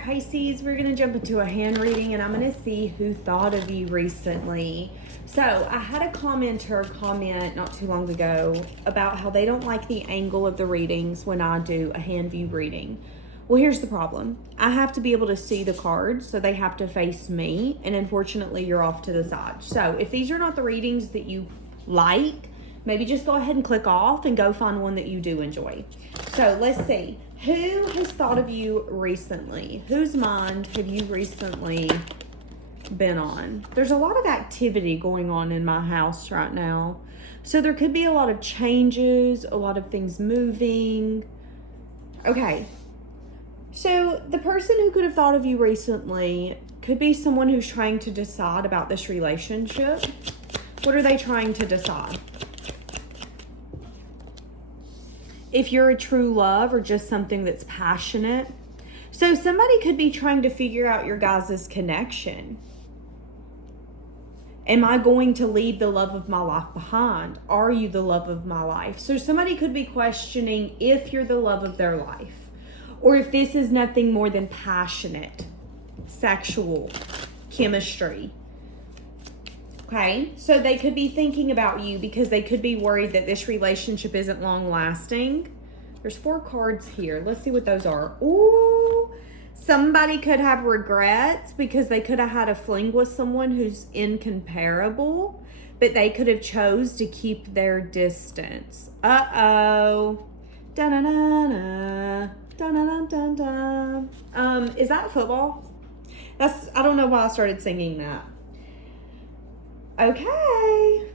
right, Pisces, we're going to jump into a hand reading and I'm going to see who thought of you recently. So I had a commenter comment not too long ago about how they don't like the angle of the readings when I do a hand view reading. Well, here's the problem. I have to be able to see the cards, so they have to face me, and unfortunately you're off to the side. So if these are not the readings that you like, maybe just go ahead and click off and go find one that you do enjoy. So let's see. Who has thought of you recently? Whose mind have you recently been on? There's a lot of activity going on in my house right now. So there could be a lot of changes, a lot of things moving. Okay. So the person who could have thought of you recently could be someone who's trying to decide about this relationship. What are they trying to decide? If you're a true love or just something that's passionate. So somebody could be trying to figure out your guys' connection. Am I going to leave the love of my life behind? Are you the love of my life? So somebody could be questioning if you're the love of their life, or if this is nothing more than passionate, sexual, chemistry. Okay, so they could be thinking about you because they could be worried that this relationship isn't long lasting. There's 4 cards here. Let's see what those are. Ooh, somebody could have regrets because they could have had a fling with someone who's incomparable, but they could have chose to keep their distance. Uh-oh. Da-na-na-na. Dun-dun-dun-dun. Is that football? I don't know why I started singing that. Okay.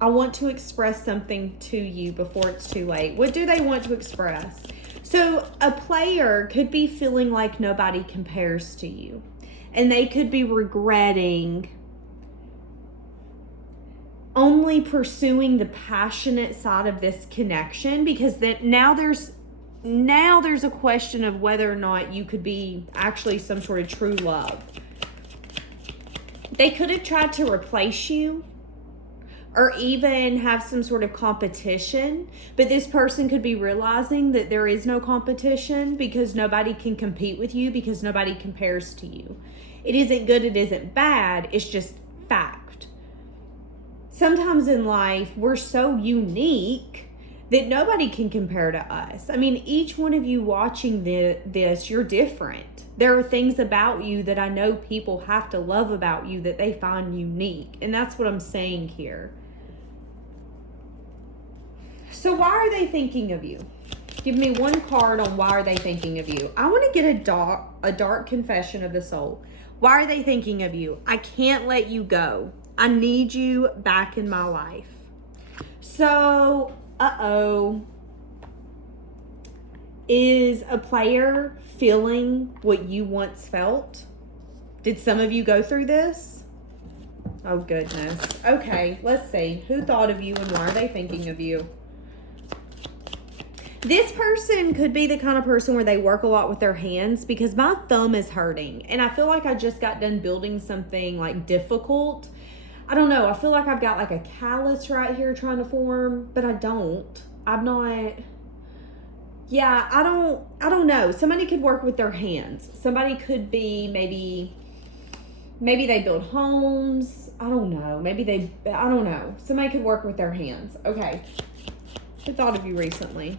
I want to express something to you before it's too late. What do they want to express? So a player could be feeling like nobody compares to you, and they could be regretting only pursuing the passionate side of this connection, because now there's a question of whether or not you could be actually some sort of true love. They could have tried to replace you or even have some sort of competition, but this person could be realizing that there is no competition because nobody can compete with you, because nobody compares to you. It isn't good, it isn't bad, it's just fact. Sometimes in life, we're so unique that nobody can compare to us. I mean, each one of you watching this, you're different. There are things about you that I know people have to love about you that they find unique. And that's what I'm saying here. So why are they thinking of you? Give me one card on why are they thinking of you. I want to get a dark confession of the soul. Why are they thinking of you? I can't let you go. I need you back in my life. So, is a player feeling what you once felt? Did some of you go through this? Oh, goodness. Okay, let's see. Who thought of you and why are they thinking of you? This person could be the kind of person where they work a lot with their hands, because my thumb is hurting. And I feel like I just got done building something like difficult. I don't know. I feel like I've got like a callus right here trying to form, but I don't. I'm not... Yeah, I don't know. Somebody could work with their hands. Somebody could be maybe they build homes. I don't know. I don't know. Somebody could work with their hands. Okay. Who thought of you recently?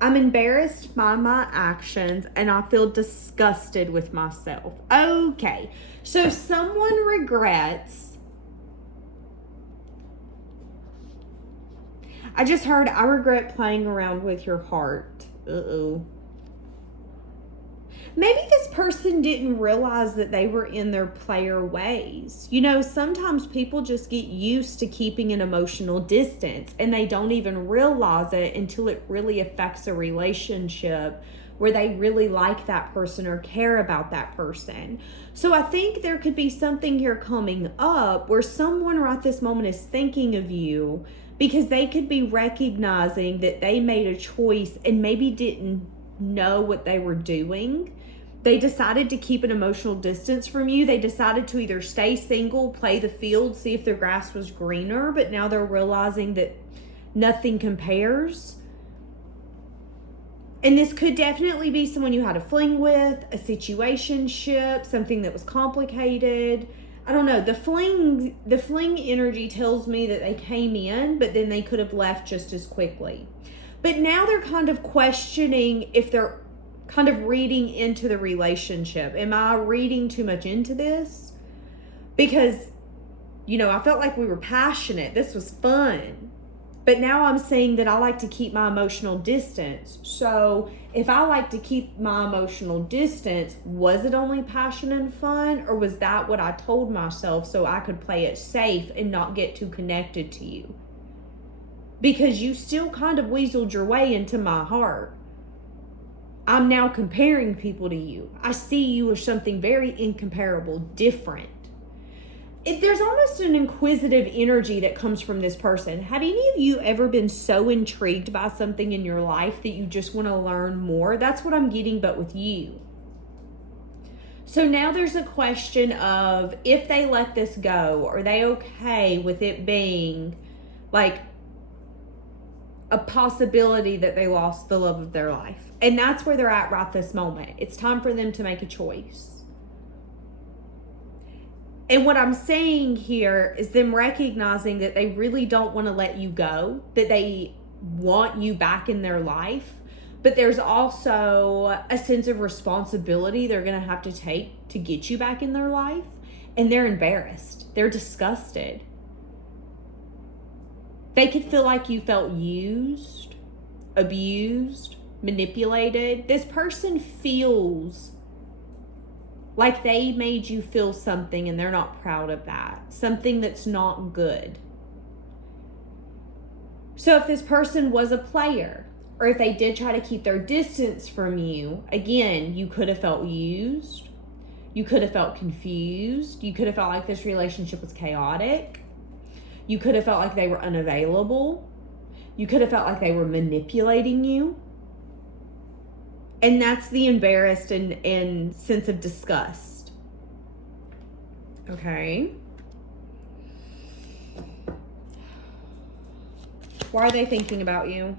I'm embarrassed by my actions and I feel disgusted with myself. Okay. So someone regrets. I just heard, I regret playing around with your heart. Uh-oh. Maybe this person didn't realize that they were in their player ways. You know, sometimes people just get used to keeping an emotional distance and they don't even realize it until it really affects a relationship where they really like that person or care about that person. So I think there could be something here coming up where someone right this moment is thinking of you, because they could be recognizing that they made a choice and maybe didn't know what they were doing. They decided to keep an emotional distance from you. They decided to either stay single, play the field, see if their grass was greener, but now they're realizing that nothing compares. And this could definitely be someone you had a fling with, a situationship, something that was complicated. I don't know. The fling energy tells me that they came in, but then they could have left just as quickly. But now they're kind of questioning if they're kind of reading into the relationship. Am I reading too much into this? Because, I felt like we were passionate. This was fun. But now I'm saying that I like to keep my emotional distance. So if I like to keep my emotional distance, was it only passion and fun? Or was that what I told myself so I could play it safe and not get too connected to you? Because you still kind of weaseled your way into my heart. I'm now comparing people to you. I see you as something very incomparable, different. There's almost an inquisitive energy that comes from this person. Have any of you ever been so intrigued by something in your life that you just want to learn more? That's what I'm getting, but with you. So now there's a question of if they let this go, are they okay with it being like a possibility that they lost the love of their life? And that's where they're at right this moment. It's time for them to make a choice. And what I'm saying here is them recognizing that they really don't want to let you go, that they want you back in their life, but there's also a sense of responsibility they're going to have to take to get you back in their life. And they're embarrassed. They're disgusted. They could feel like you felt used, abused, manipulated. This person feels like they made you feel something and they're not proud of that. Something that's not good. So if this person was a player, or if they did try to keep their distance from you, again, you could have felt used. You could have felt confused. You could have felt like this relationship was chaotic. You could have felt like they were unavailable. You could have felt like they were manipulating you. And that's the embarrassed and sense of disgust. Okay. Why are they thinking about you?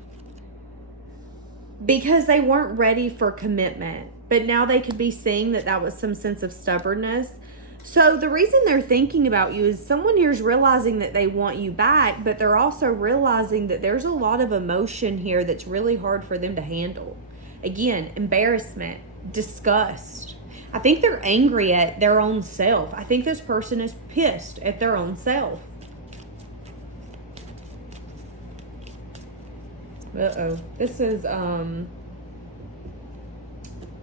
Because they weren't ready for commitment. But now they could be seeing that was some sense of stubbornness. So the reason they're thinking about you is someone here is realizing that they want you back, but they're also realizing that there's a lot of emotion here that's really hard for them to handle. Again, embarrassment, disgust. I think they're angry at their own self. I think this person is pissed at their own self. This is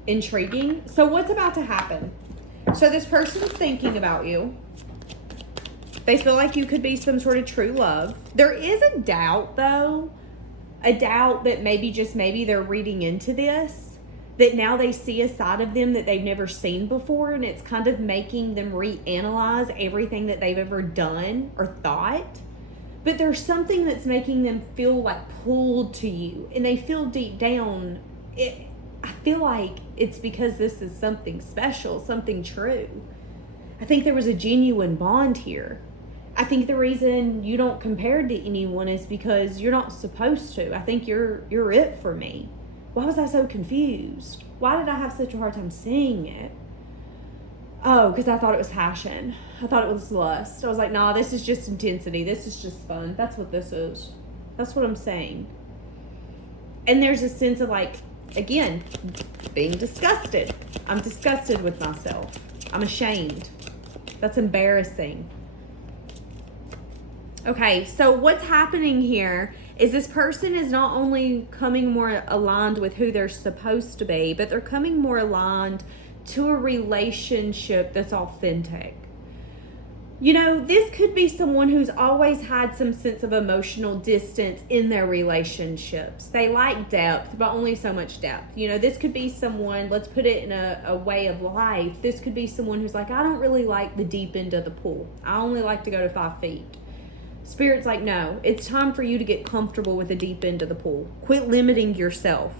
intriguing. So what's about to happen? So this person's thinking about you. They feel like you could be some sort of true love. There is a doubt, though. A doubt that maybe they're reading into this, that now they see a side of them that they've never seen before, and it's kind of making them reanalyze everything that they've ever done or thought. But there's something that's making them feel like pulled to you, and they feel deep down, I feel like it's because this is something special, something true. I think there was a genuine bond here. I think the reason you don't compare to anyone is because you're not supposed to. I think you're it for me. Why was I so confused? Why did I have such a hard time seeing it? Oh, because I thought it was passion. I thought it was lust. I was like, nah, this is just intensity. This is just fun. That's what this is. That's what I'm saying. And there's a sense of like, again, being disgusted. I'm disgusted with myself. I'm ashamed. That's embarrassing. Okay, so what's happening here is this person is not only coming more aligned with who they're supposed to be, but they're coming more aligned to a relationship that's authentic. This could be someone who's always had some sense of emotional distance in their relationships. They like depth, but only so much depth. This could be someone, let's put it in a way of life. This could be someone who's like, I don't really like the deep end of the pool. I only like to go to 5 feet. Spirit's like, no, it's time for you to get comfortable with the deep end of the pool. Quit limiting yourself.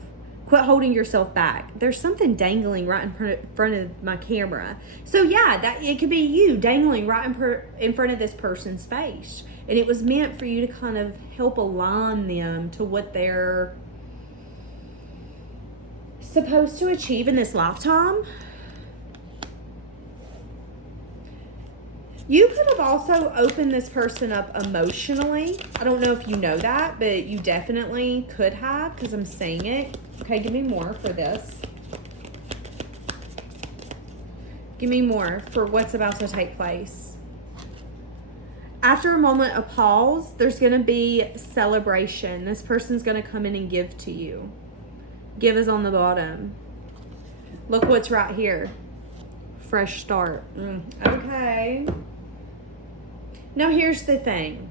Quit holding yourself back. There's something dangling right in front of my camera. So yeah, that it could be you dangling right in front of this person's face. And it was meant for you to kind of help align them to what they're supposed to achieve in this lifetime. You could have also opened this person up emotionally. I don't know if you know that, but you definitely could have, because I'm saying it. Okay, give me more for this. Give me more for what's about to take place. After a moment of pause, there's going to be celebration. This person's going to come in and give to you. Give is on the bottom. Look what's right here. Fresh start. Okay. Now here's the thing.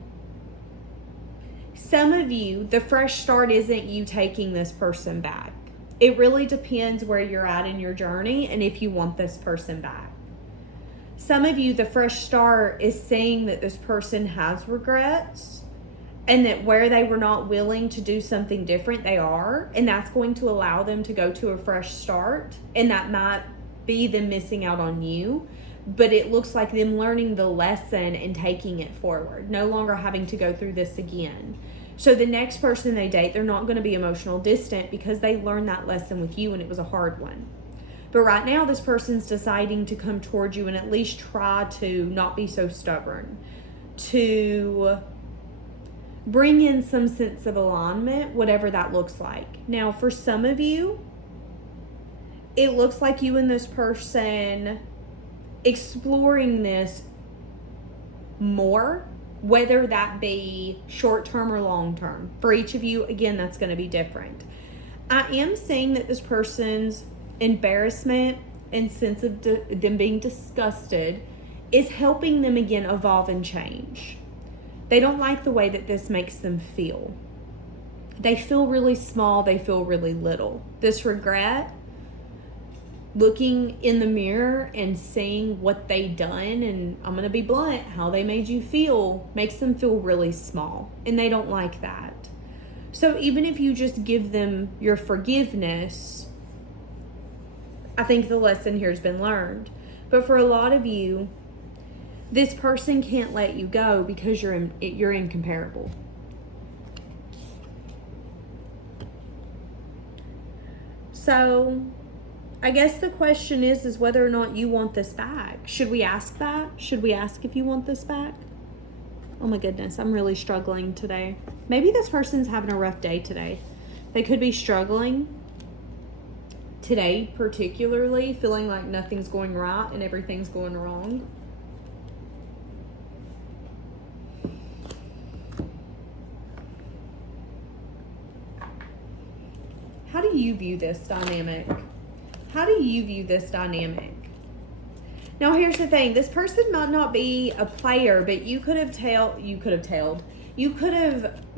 Some of you, the fresh start isn't you taking this person back. It really depends where you're at in your journey and if you want this person back. Some of you, the fresh start is saying that this person has regrets and that where they were not willing to do something different, they are. And that's going to allow them to go to a fresh start. And that might be them missing out on you. But it looks like them learning the lesson and taking it forward. No longer having to go through this again. So the next person they date, they're not going to be emotional distant because they learned that lesson with you and it was a hard one. But right now, this person's deciding to come towards you and at least try to not be so stubborn. To bring in some sense of alignment, whatever that looks like. Now, for some of you, it looks like you and this person exploring this more, whether that be short-term or long-term. For each of you, again, that's going to be different. I am saying that this person's embarrassment and sense of them being disgusted is helping them again evolve and change. They don't like the way that this makes them feel. They feel really small. They feel really little. This regret, looking in the mirror and seeing what they done, and I'm going to be blunt, how they made you feel, makes them feel really small. And they don't like that. So even if you just give them your forgiveness, I think the lesson here has been learned. But for a lot of you, this person can't let you go because you're incomparable. So I guess the question is whether or not you want this back. Should we ask that? Should we ask if you want this back? Oh my goodness, I'm really struggling today. Maybe this person's having a rough day today. They could be struggling today, particularly feeling like nothing's going right and everything's going wrong. How do you view this dynamic? How do you view this dynamic? Now, here's the thing. This person might not be a player, but you could have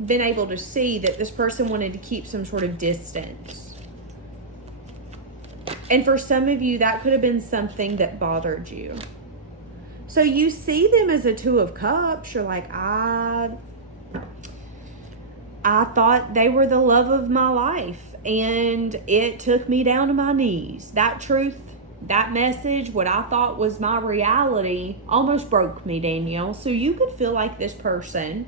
been able to see that this person wanted to keep some sort of distance. And for some of you, that could have been something that bothered you. So you see them as a Two of Cups. You're like, I thought they were the love of my life, and it took me down to my knees. That truth, that message, what I thought was my reality, almost broke me, Danielle. So you could feel like this person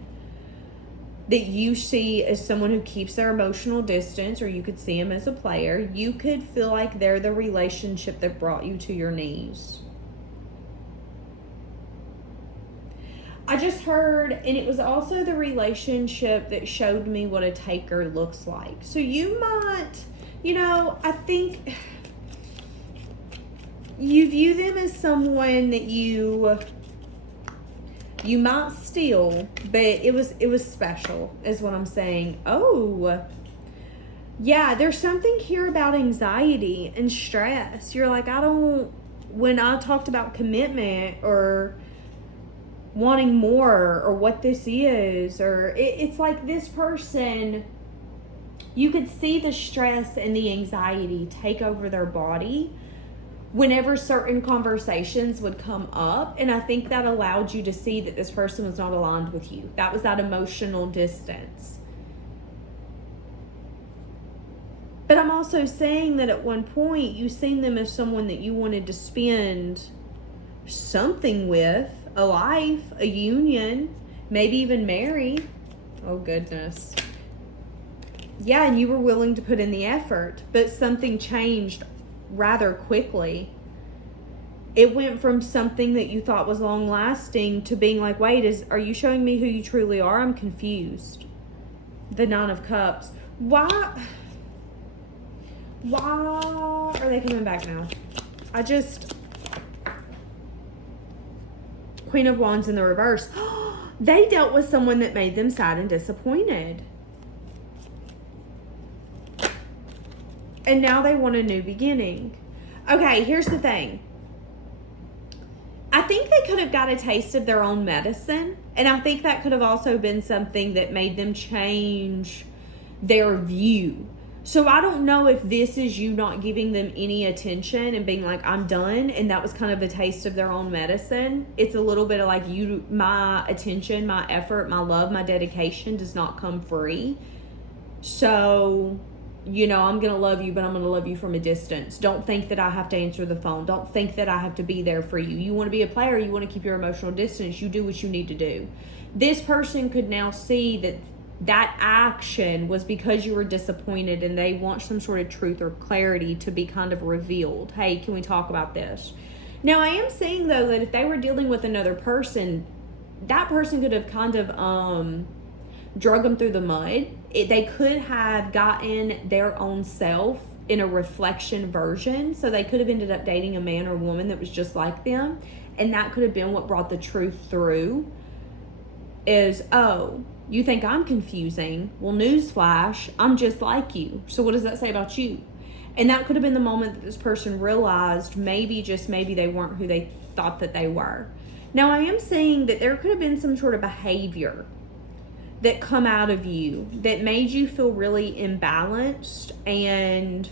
that you see as someone who keeps their emotional distance, or you could see them as a player. You could feel like they're the relationship that brought you to your knees. I just heard, and it was also the relationship that showed me what a taker looks like. So you might, I think you view them as someone that you might steal, but it was special, is what I'm saying. Oh, yeah, there's something here about anxiety and stress. You're like, when I talked about commitment or wanting more or what this is, or it's like this person, you could see the stress and the anxiety take over their body whenever certain conversations would come up. And I think that allowed you to see that this person was not aligned with you. That was that emotional distance. But I'm also saying that at one point you seen them as someone that you wanted to spend something with, a life, a union, maybe even marry. Oh goodness. Yeah, and you were willing to put in the effort, but something changed rather quickly. It went from something that you thought was long lasting to being like, wait, are you showing me who you truly are? I'm confused. The Nine of Cups. Why are they coming back now? Queen of Wands in the reverse. They dealt with someone that made them sad and disappointed. And now they want a new beginning. Okay, here's the thing. I think they could have got a taste of their own medicine. And I think that could have also been something that made them change their view. So I don't know if this is you not giving them any attention and being like, I'm done. And that was kind of a taste of their own medicine. It's a little bit of like, my attention, my effort, my love, my dedication does not come free. So, I'm going to love you, but I'm going to love you from a distance. Don't think that I have to answer the phone. Don't think that I have to be there for you. You want to be a player. You want to keep your emotional distance. You do what you need to do. This person could now see that action was because you were disappointed and they want some sort of truth or clarity to be kind of revealed. Hey, can we talk about this? Now, I am saying, though, that if they were dealing with another person, that person could have kind of drug them through the mud. They could have gotten their own self in a reflection version. So they could have ended up dating a man or woman that was just like them. And that could have been what brought the truth through is, oh, you think I'm confusing? Well, newsflash, I'm just like you. So what does that say about you? And that could have been the moment that this person realized maybe, just maybe, they weren't who they thought that they were. Now, I am saying that there could have been some sort of behavior that come out of you that made you feel really imbalanced and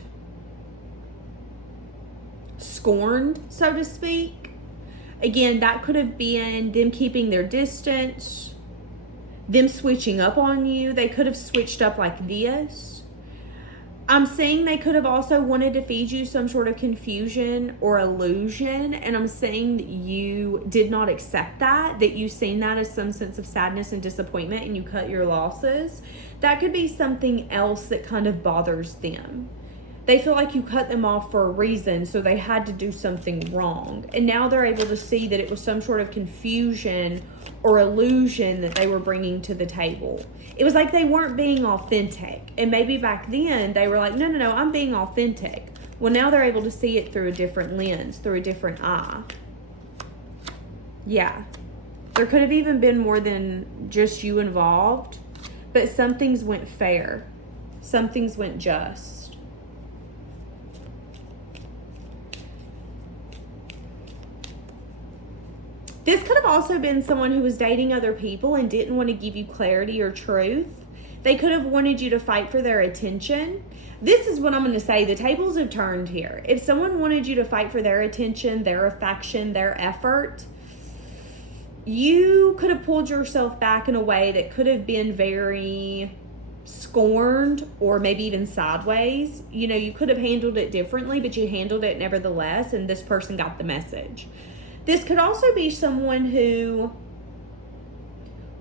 scorned, so to speak. Again, that could have been them keeping their distance, them switching up on you. They could have switched up like this. I'm saying they could have also wanted to feed you some sort of confusion or illusion. And I'm saying that you did not accept that you seen that as some sense of sadness and disappointment and you cut your losses. That could be something else that kind of bothers them. They feel like you cut them off for a reason, so they had to do something wrong. And now they're able to see that it was some sort of confusion or illusion that they were bringing to the table. It was like they weren't being authentic. And maybe back then they were like, no, I'm being authentic. Well, now they're able to see it through a different lens, through a different eye. Yeah. There could have even been more than just you involved, but some things went fair. Some things went just. This could have also been someone who was dating other people and didn't want to give you clarity or truth. They could have wanted you to fight for their attention. This is what I'm going to say. The tables have turned here. If someone wanted you to fight for their attention, their affection, their effort, you could have pulled yourself back in a way that could have been very scorned or maybe even sideways. You could have handled it differently, but you handled it nevertheless, and this person got the message. This could also be someone who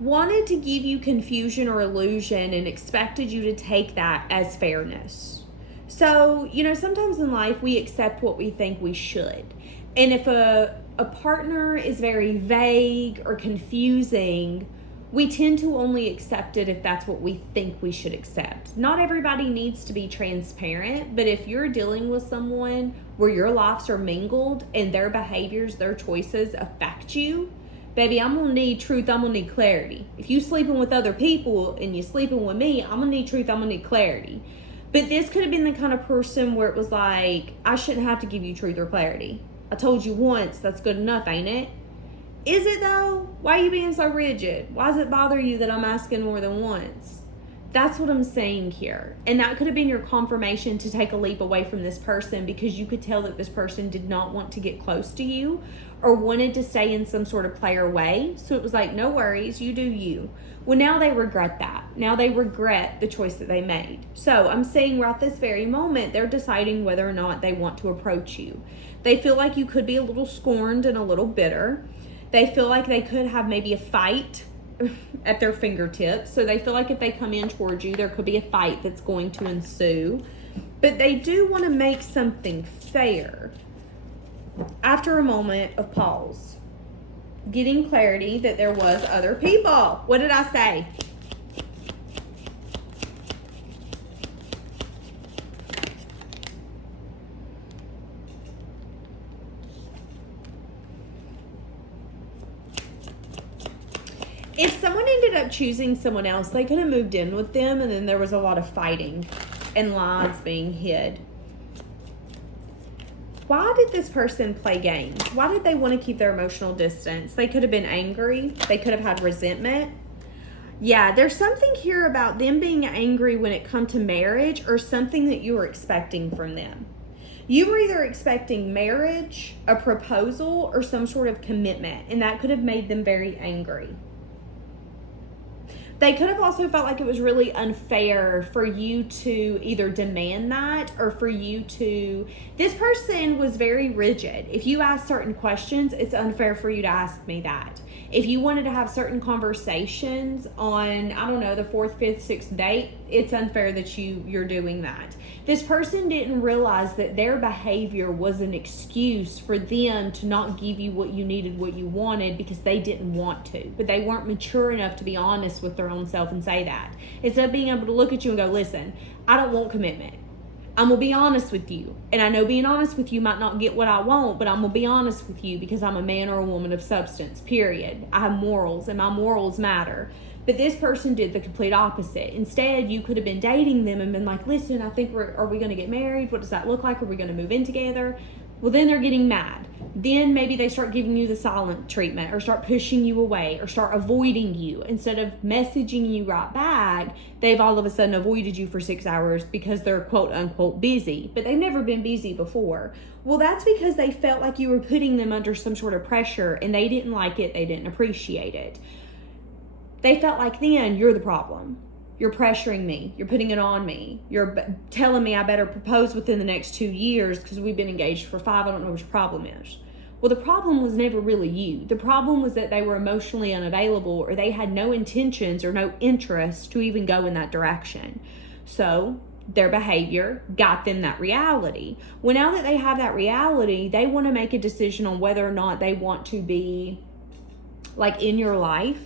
wanted to give you confusion or illusion and expected you to take that as fairness. So, sometimes in life we accept what we think we should. And if a partner is very vague or confusing, we tend to only accept it if that's what we think we should accept. Not everybody needs to be transparent, but if you're dealing with someone where your lives are mingled and their behaviors, their choices affect you, baby, I'm going to need truth. I'm going to need clarity. If you sleeping with other people and you sleeping with me, I'm going to need truth. I'm going to need clarity. But this could have been the kind of person where it was like, I shouldn't have to give you truth or clarity. I told you once, that's good enough, ain't it? Is it though? Why are you being so rigid? Why does it bother you that I'm asking more than once? That's what I'm saying here. And that could have been your confirmation to take a leap away from this person because you could tell that this person did not want to get close to you or wanted to stay in some sort of player way. So it was like, no worries, you do you. Well, now they regret that. Now they regret the choice that they made. So I'm saying right this very moment, they're deciding whether or not they want to approach you. They feel like you could be a little scorned and a little bitter. They feel like they could have maybe a fight at their fingertips. So they feel like if they come in towards you, there could be a fight that's going to ensue. But they do want to make something fair. After a moment of pause, getting clarity that there was other people. What did I say? If someone ended up choosing someone else, they could have moved in with them, and then there was a lot of fighting and lies being hid. Why did this person play games? Why did they want to keep their emotional distance? They could have been angry. They could have had resentment. Yeah, there's something here about them being angry when it comes to marriage or something that you were expecting from them. You were either expecting marriage, a proposal, or some sort of commitment, and that could have made them very angry. They could have also felt like it was really unfair for you to either demand that or for you to... This person was very rigid. If you ask certain questions, it's unfair for you to ask me that. If you wanted to have certain conversations on, I don't know, the 4th, 5th, 6th date, it's unfair that you're doing that. This person didn't realize that their behavior was an excuse for them to not give you what you needed, what you wanted, because they didn't want to. But they weren't mature enough to be honest with their own self and say that. Instead of being able to look at you and go, listen, I don't want commitment. I'm going to be honest with you. And I know being honest with you might not get what I want, but I'm going to be honest with you because I'm a man or a woman of substance, period. I have morals, and my morals matter. But this person did the complete opposite. Instead, you could have been dating them and been like, listen, I think are we going to get married? What does that look like? Are we going to move in together? Well, then they're getting mad. Then maybe they start giving you the silent treatment or start pushing you away or start avoiding you. Instead of messaging you right back, they've all of a sudden avoided you for 6 hours because they're quote unquote busy, but they've never been busy before. Well, that's because they felt like you were putting them under some sort of pressure and they didn't like it. They didn't appreciate it. They felt like then you're the problem. You're pressuring me. You're putting it on me. You're telling me I better propose within the next 2 years because we've been engaged for 5. I don't know what your problem is. Well, the problem was never really you. The problem was that they were emotionally unavailable or they had no intentions or no interest to even go in that direction. So their behavior got them that reality. Well, now that they have that reality, they want to make a decision on whether or not they want to be like in your life.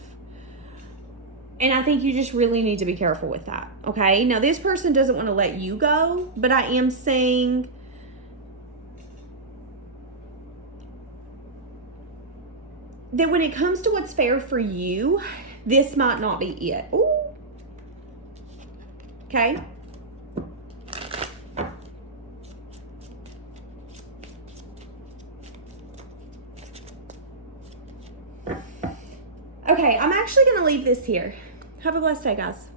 And I think you just really need to be careful with that, okay? Now, this person doesn't want to let you go, but I am saying that when it comes to what's fair for you, this might not be it. Ooh. Okay? Okay, I'm actually going to leave this here. Have a blessed day, guys.